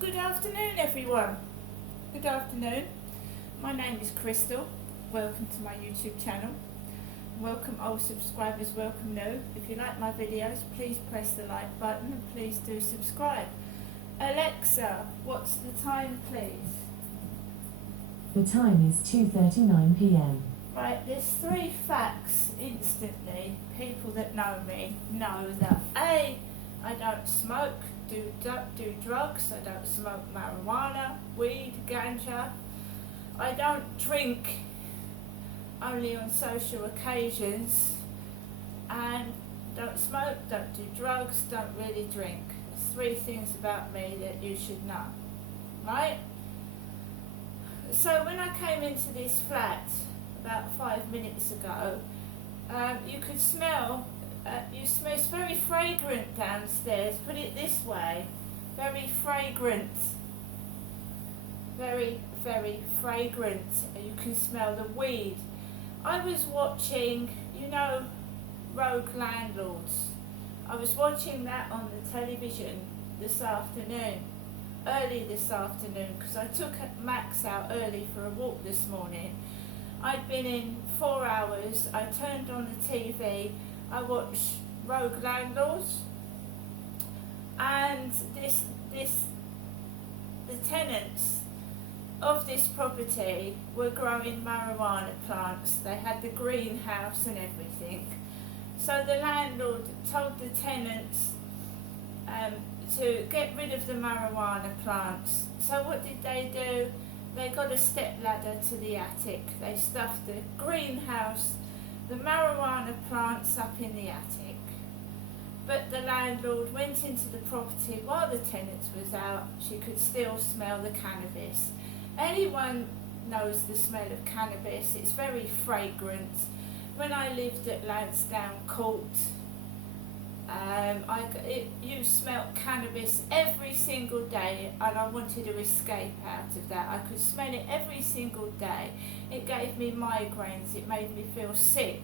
Good afternoon, everyone. Good afternoon. My name is Crystal. Welcome to my YouTube channel. Welcome old subscribers, welcome new. If you like my videos, please press the like button and please do subscribe. Alexa, what's the time, please? The time is 2:39 p.m. Right, there's 3 facts instantly. People that know me know that A, I don't smoke, do drugs, I don't smoke marijuana, weed, ganja. I don't drink only on social occasions, and don't smoke, don't do drugs, don't really drink. There's 3 things about me that you should know, right? So when I came into this flat about 5 minutes ago, you could smell, it's very fragrant downstairs, put it this way, very fragrant, very, very fragrant. You can smell the weed. I was watching, Rogue Landlords. I was watching that on the television this afternoon, early this afternoon, because I took Max out early for a walk this morning. I'd been in 4 hours, I turned on the TV, I watched Rogue Landlords, and the tenants of this property were growing marijuana plants. They had the greenhouse and everything. So the landlord told the tenants to get rid of the marijuana plants. So what did they do? They got a step ladder to the attic. They stuffed the greenhouse, the marijuana plants up in the attic. But the landlord went into the property while the tenant was out. She could still smell the cannabis. Anyone knows the smell of cannabis. It's very fragrant. When I lived at Lansdowne Court, you smelt cannabis every single day, and I wanted to escape out of that. I could smell it every single day. It gave me migraines. It made me feel sick.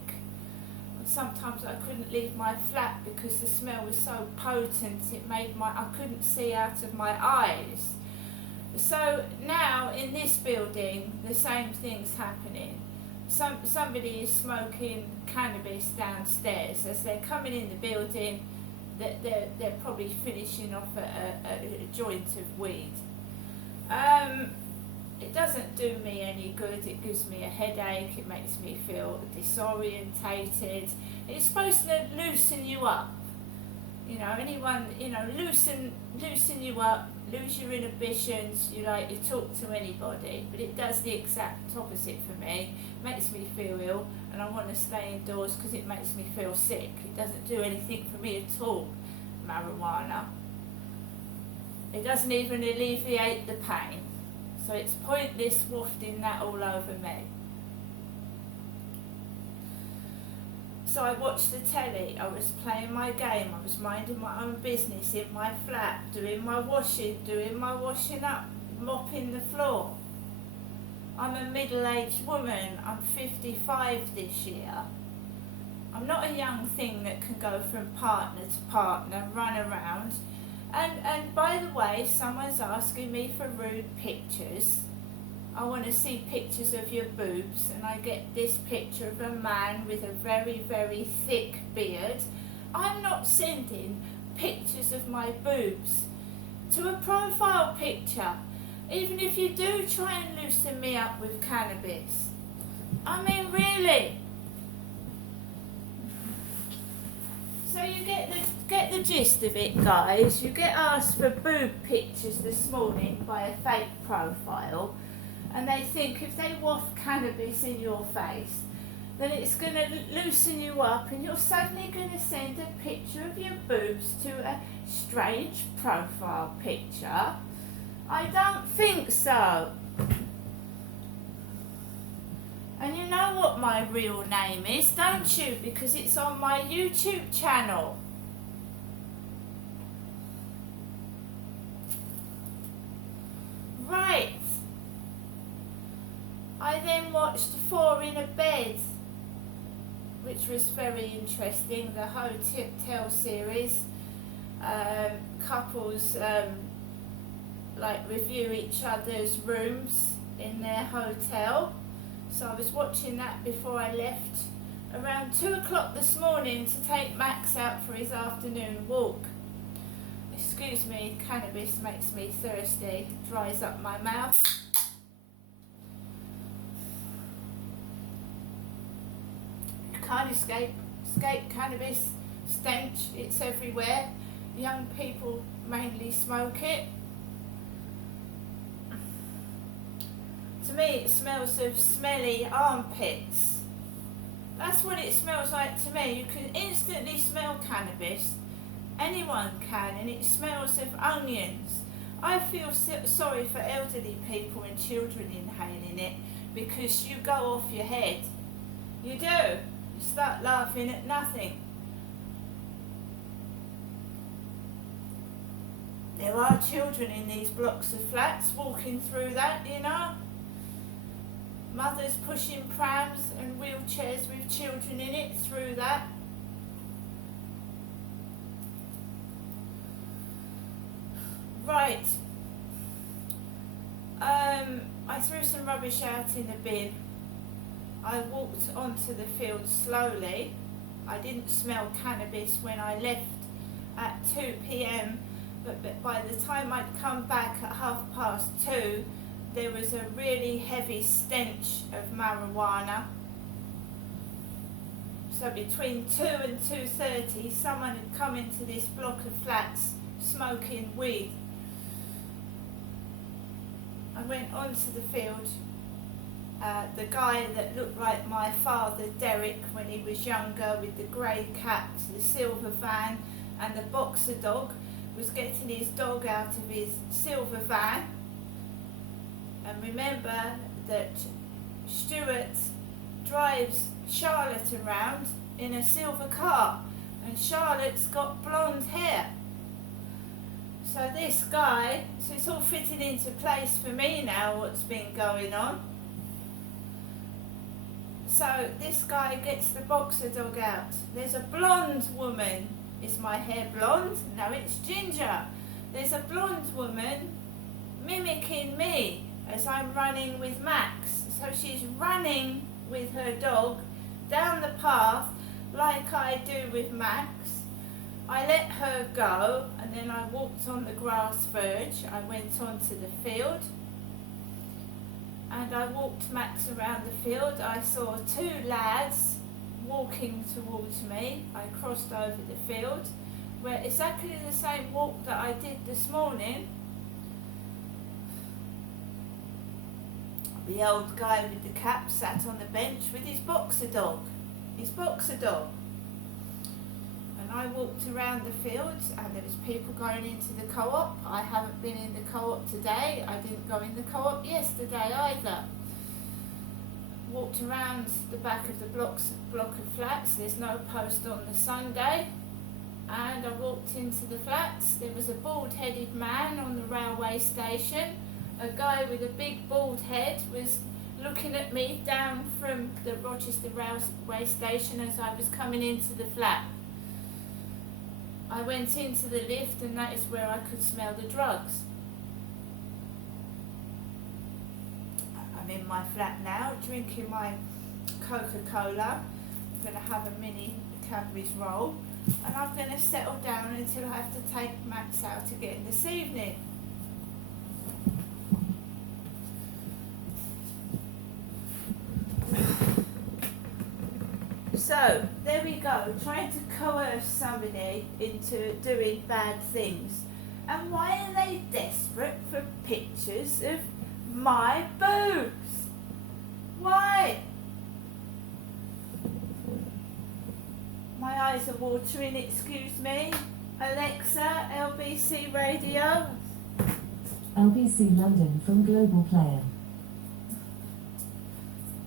Sometimes I couldn't leave my flat because the smell was so potent. I couldn't see out of my eyes. So now in this building, the same thing's happening. Somebody is smoking cannabis downstairs. As they're coming in the building, they're probably finishing off a joint of weed. It doesn't do me any good. It gives me a headache. It makes me feel disorientated. It's supposed to loosen you up. Loosen you up, lose your inhibitions, you talk to anybody, but it does the exact opposite for me. It makes me feel ill, and I want to stay indoors because it makes me feel sick. It doesn't do anything for me at all, marijuana. It doesn't even alleviate the pain, so it's pointless wafting that all over me. So I watched the telly, I was playing my game, I was minding my own business in my flat, doing my washing up, mopping the floor. I'm a middle-aged woman, I'm 55 this year. I'm not a young thing that can go from partner to partner, run around. And by the way, someone's asking me for rude pictures. I want to see pictures of your boobs, and I get this picture of a man with a very, very thick beard. I'm not sending pictures of my boobs to a profile picture, even if you do try and loosen me up with cannabis. I mean, really. So you get the gist of it, guys. You get asked for boob pictures this morning by a fake profile, and they think if they waft cannabis in your face, then it's going to loosen you up, and you're suddenly going to send a picture of your boobs to a strange profile picture. I don't think so. And you know what my real name is, don't you? Because it's on my YouTube channel. Right. I then watched 4 in a Bed, which was very interesting, the Hotel series. Couples like review each other's rooms in their hotel. So I was watching that before I left around 2 o'clock this morning to take Max out for his afternoon walk. Excuse me, cannabis makes me thirsty, dries up my mouth. You can't escape cannabis stench, it's everywhere. Young people mainly smoke it. To me it smells of smelly armpits. That's what it smells like to me. You can instantly smell cannabis. Anyone can, and it smells of onions. I feel sorry for elderly people and children inhaling it because you go off your head. You do. You start laughing at nothing. There are children in these blocks of flats walking through that, you know. Mothers pushing prams and wheelchairs with children in it through that. Right. I threw some rubbish out in the bin. I walked onto the field slowly. I didn't smell cannabis when I left at 2 p.m. But by the time I'd come back at 2:30, there was a really heavy stench of marijuana. So between 2 and 2:30, someone had come into this block of flats smoking weed. I went onto the field. The guy that looked like my father, Derek, when he was younger, with the grey cap, the silver van, and the boxer dog, was getting his dog out of his silver van. And remember that Stuart drives Charlotte around in a silver car, and Charlotte's got blonde hair. So this guy, so it's all fitting into place for me now what's been going on. So this guy gets the boxer dog out. There's a blonde woman. Is my hair blonde? No, it's ginger. There's a blonde woman mimicking me as I'm running with Max. So she's running with her dog down the path like I do with Max. I let her go and then I walked on the grass verge. I went onto the field and I walked Max around the field. I saw 2 lads walking towards me. I crossed over the field where exactly the same walk that I did this morning. The old guy with the cap sat on the bench with his boxer dog. And I walked around the fields and there was people going into the co-op. I haven't been in the co-op today. I didn't go in the co-op yesterday either. Walked around the back of the block of flats. There's no post on the Sunday. And I walked into the flats. There was a bald-headed man on the railway station. A guy with a big bald head was looking at me down from the Rochester railway station as I was coming into the flat. I went into the lift and that is where I could smell the drugs. I'm in my flat now, drinking my Coca-Cola. I'm going to have a mini Cadbury's roll and I'm going to settle down until I have to take Max out again this evening. So, there we go, trying to coerce somebody into doing bad things. And why are they desperate for pictures of my boobs? Why? My eyes are watering, excuse me. Alexa, LBC Radio. LBC London from Global Player.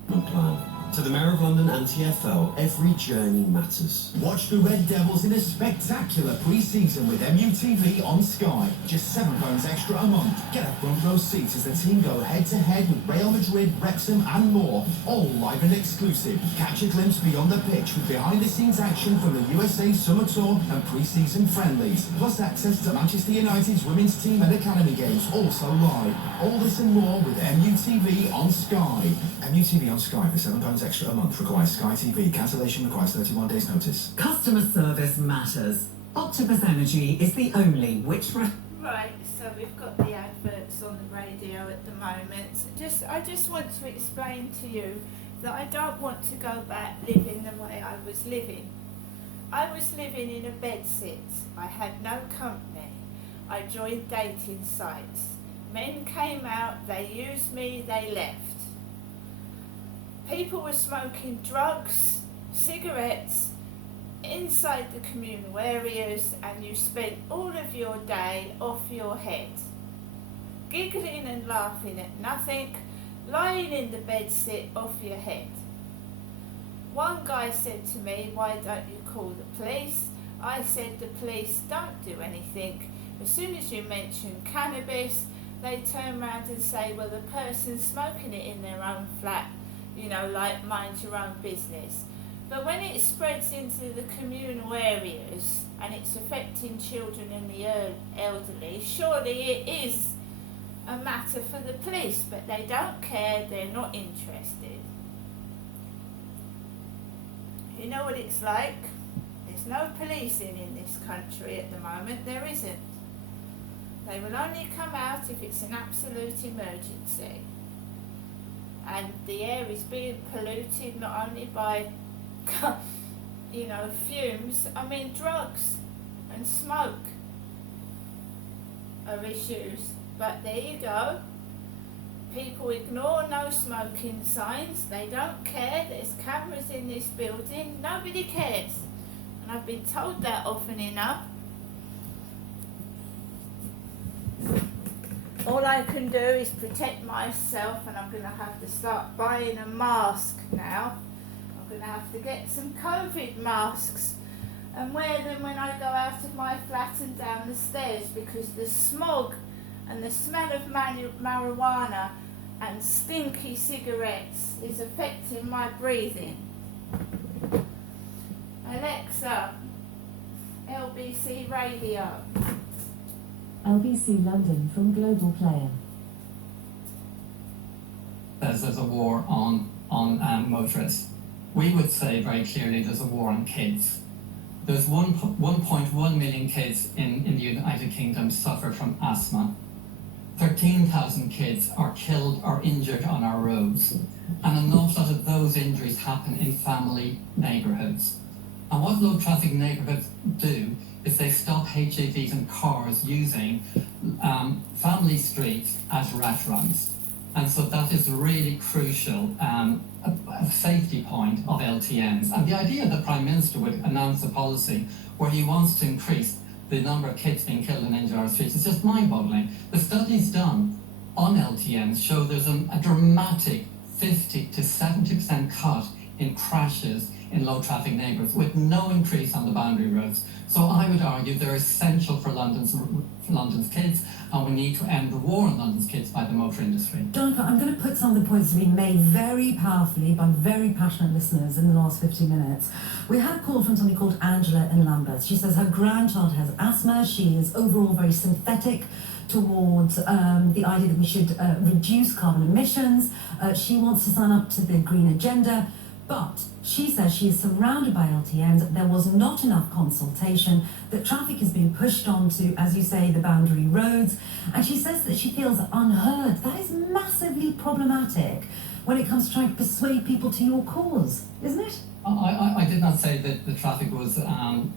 Apply To the Mayor of London and TfL, every journey matters. Watch the Red Devils in a spectacular pre-season with MUTV on Sky. Just £7 extra a month. Get a front row seat as the team go head-to-head with Real Madrid, Wrexham and more. All live and exclusive. Catch a glimpse beyond the pitch with behind-the-scenes action from the USA Summer Tour and pre-season friendlies. Plus access to Manchester United's women's team and academy games also live. All this and more with MUTV on Sky. MUTV on Sky for £7 extra a month requires Sky TV. Cancellation requires 31 days notice. Customer service matters. Octopus Energy is the only which... Right, so we've got the adverts on the radio at the moment. I just want to explain to you that I don't want to go back living the way I was living. I was living in a bedsit. I had no company. I joined dating sites. Men came out, they used me, they left. People were smoking drugs, cigarettes, inside the communal areas, and you spent all of your day off your head, giggling and laughing at nothing, lying in the bedsit off your head. One guy said to me, "Why don't you call the police?" I said, "The police don't do anything. As soon as you mention cannabis, they turn around and say, well, the person's smoking it in their own flat, you know, like mind your own business." But when it spreads into the communal areas and it's affecting children and the elderly, surely it is a matter for the police, but they don't care, they're not interested. You know what it's like? There's no policing in this country at the moment, there isn't. They will only come out if it's an absolute emergency. And the air is being polluted not only by you know, fumes, I mean drugs and smoke are issues. But there you go. People ignore no smoking signs. They don't care. There's cameras in this building. Nobody cares. And I've been told that often enough. All I can do is protect myself, and I'm going to have to start buying a mask now. I'm going to have to get some COVID masks and wear them when I go out of my flat and down the stairs, because the smog and the smell of marijuana and stinky cigarettes is affecting my breathing. Alexa, LBC Radio. LBC London from Global Player. There's a war on motorists. We would say very clearly there's a war on kids. There's 1.1 million kids in the United Kingdom suffer from asthma. 13,000 kids are killed or injured on our roads. And an awful lot of those injuries happen in family neighbourhoods. And what low traffic neighbourhoods do is they stop HGVs and cars using family streets as restaurants. And so that is really crucial, a safety point of LTNs. And the idea that Prime Minister would announce a policy where he wants to increase the number of kids being killed and injured on our streets is just mind-boggling. The studies done on LTNs show there's a dramatic 50 to 70% cut in crashes in low traffic neighbourhoods with no increase on the boundary roads. So I would argue they're essential for London's kids, and we need to end the war on London's kids by the motor industry. Jonathan, I'm going to put some of the points that have been made very powerfully by very passionate listeners in the last 15 minutes. We had a call from somebody called Angela in Lambeth. She says her grandchild has asthma. She is overall very sympathetic towards the idea that we should reduce carbon emissions. She wants to sign up to the Green Agenda. But she says she is surrounded by LTNs, there was not enough consultation, that traffic has been pushed onto, as you say, the boundary roads, and she says that she feels unheard. That is massively problematic when it comes to trying to persuade people to your cause, isn't it? I did not say that the traffic was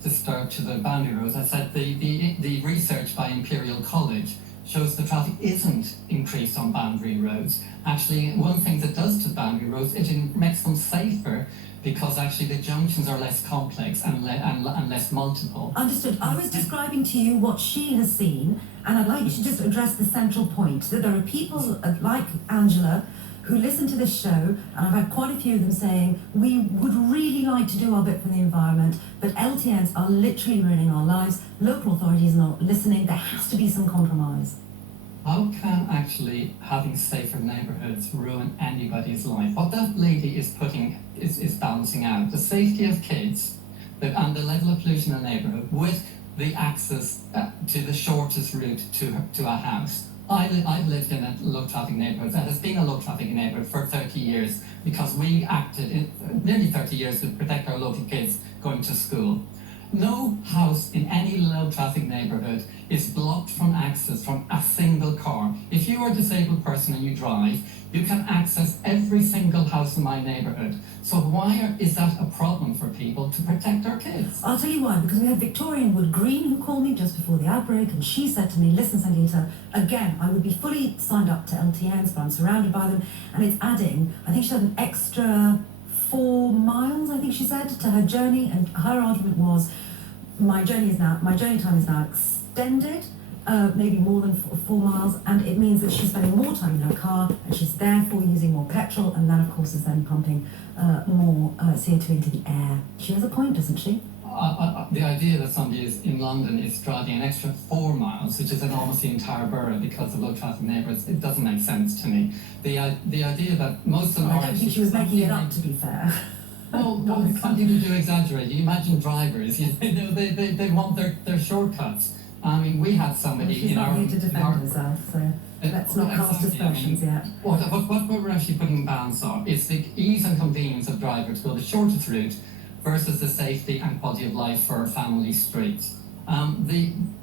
disturbed to the boundary roads. I said the research by Imperial College shows the traffic isn't increased on boundary roads. Actually, one thing that does to boundary roads, it makes them safer, because actually the junctions are less complex and less multiple. Understood. I was describing to you what she has seen, and I'd like you to just address the central point, that there are people like Angela who listen to this show, and I've had quite a few of them saying, we would really like to do our bit for the environment, but LTNs are literally ruining our lives. Local authorities are not listening. There has to be some compromise. How can actually having safer neighbourhoods ruin anybody's life? What that lady is is balancing out the safety of kids and the level of pollution in the neighbourhood with the access to the shortest route to a house. I've lived in a low traffic neighbourhood that has been a low traffic neighbourhood for 30 years because we acted in nearly 30 years to protect our local kids going to school. No house in any low traffic neighbourhood is blocked from access from a single car. If you are a disabled person and you drive, you can access every single house in my neighbourhood. So why is that a problem for people to protect our kids? I'll tell you why, because we had Victoria in Wood Green who called me just before the outbreak, and she said to me, listen, Sangeeta, again, I would be fully signed up to LTNs, but I'm surrounded by them, and it's adding, I think she had an extra 4 miles, I think she said, to her journey, and her argument was, my journey time is now extended, maybe more than 4 miles, and it means that she's spending more time in her car, and she's therefore using more petrol, and that of course is then pumping more CO2 into the air. She has a point, doesn't she? The idea that somebody is in London is driving an extra 4 miles, which is almost the entire borough because of low traffic neighbourhoods, it doesn't make sense to me. The idea that most of them I don't think she was making it up, to be fair. Well, some people do exaggerate. You imagine drivers, they want their shortcuts. I mean, we had somebody She's in not our... here to defend herself, so let's not cast aspersions yet. What we're actually putting bans on is the ease and convenience of drivers to go the shortest route versus the safety and quality of life for family streets. In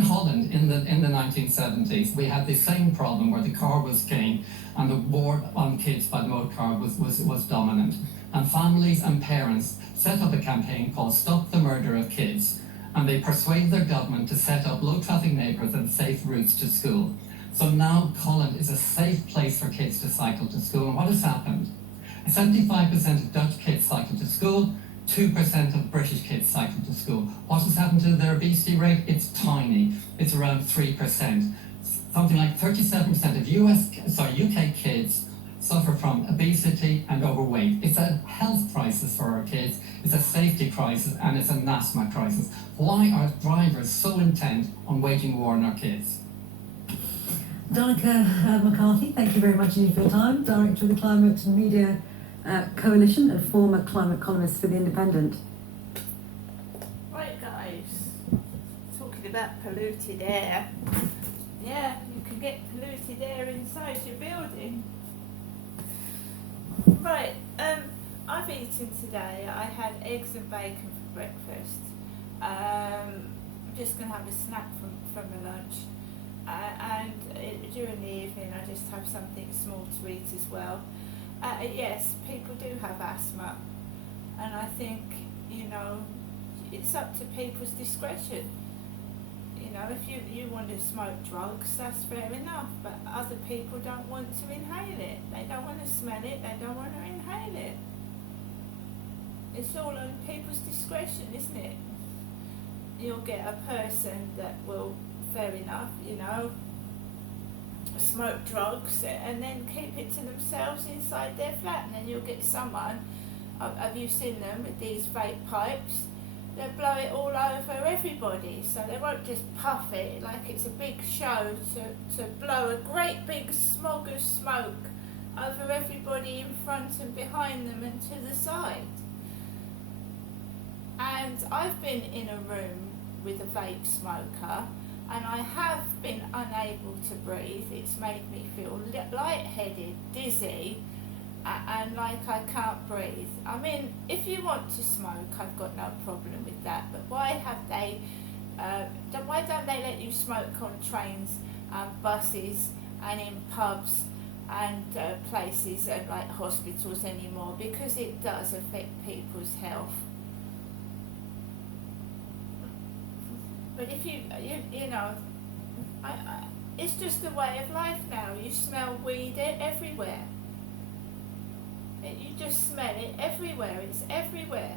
Holland, in the 1970s, we had the same problem where the car was king and the war on kids by the motor car was dominant. And families and parents set up a campaign called Stop the Murder of Kids, and they persuaded their government to set up low traffic neighbourhoods and safe routes to school. So now Holland is a safe place for kids to cycle to school. And what has happened? 75% of Dutch kids cycle to school, 2% of British kids cycle to school. What has happened to their obesity rate? It's tiny. It's around 3%. Something like 37% of UK kids suffer from obesity and overweight. It's a health crisis for our kids, it's a safety crisis, and it's an asthma crisis. Why are drivers so intent on waging war on our kids? Danica McCarthy, thank you very much indeed for your time. Director of the Climate Media Coalition and former climate columnist for The Independent. Right, guys, talking about polluted air. Yeah, you can get polluted air inside your building. Right, I've eaten today. I had eggs and bacon for breakfast. I'm just going to have a snack from my lunch. During the evening I just have something small to eat as well. Yes, people do have asthma, and I think, it's up to people's discretion. If you want to smoke drugs, that's fair enough, but other people don't want to inhale it. They don't want to smell it, they don't want to inhale it. It's all on people's discretion, isn't it? You'll get a person that will, fair enough, smoke drugs and then keep it to themselves inside their flat, and then you'll get someone, have you seen them with these vape pipes? They'll blow it all over everybody, so they won't just puff it like it's a big show to blow a great big smog of smoke over everybody in front and behind them and to the side. And I've been in a room with a vape smoker, and I have been unable to breathe. It's made me feel lightheaded, dizzy, and like I can't breathe. I mean, if you want to smoke, I've got no problem with that, but why don't they let you smoke on trains and buses and in pubs and places like hospitals anymore? Because it does affect people's health. But if it's just a way of life now. You smell weed everywhere. You just smell it everywhere. It's everywhere.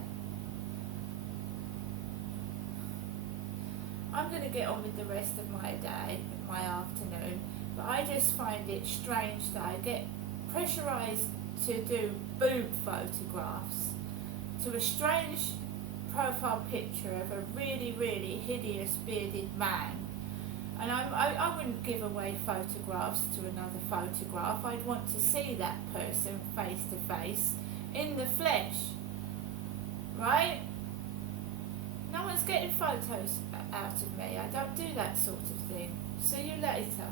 I'm going to get on with the rest of my day, my afternoon. But I just find it strange that I get pressurised to do boob photographs to a strange profile picture of a really, really hideous bearded man. And I wouldn't give away photographs to another photograph. I'd want to see that person face to face in the flesh, right? No one's getting photos out of me. I don't do that sort of thing. See you later.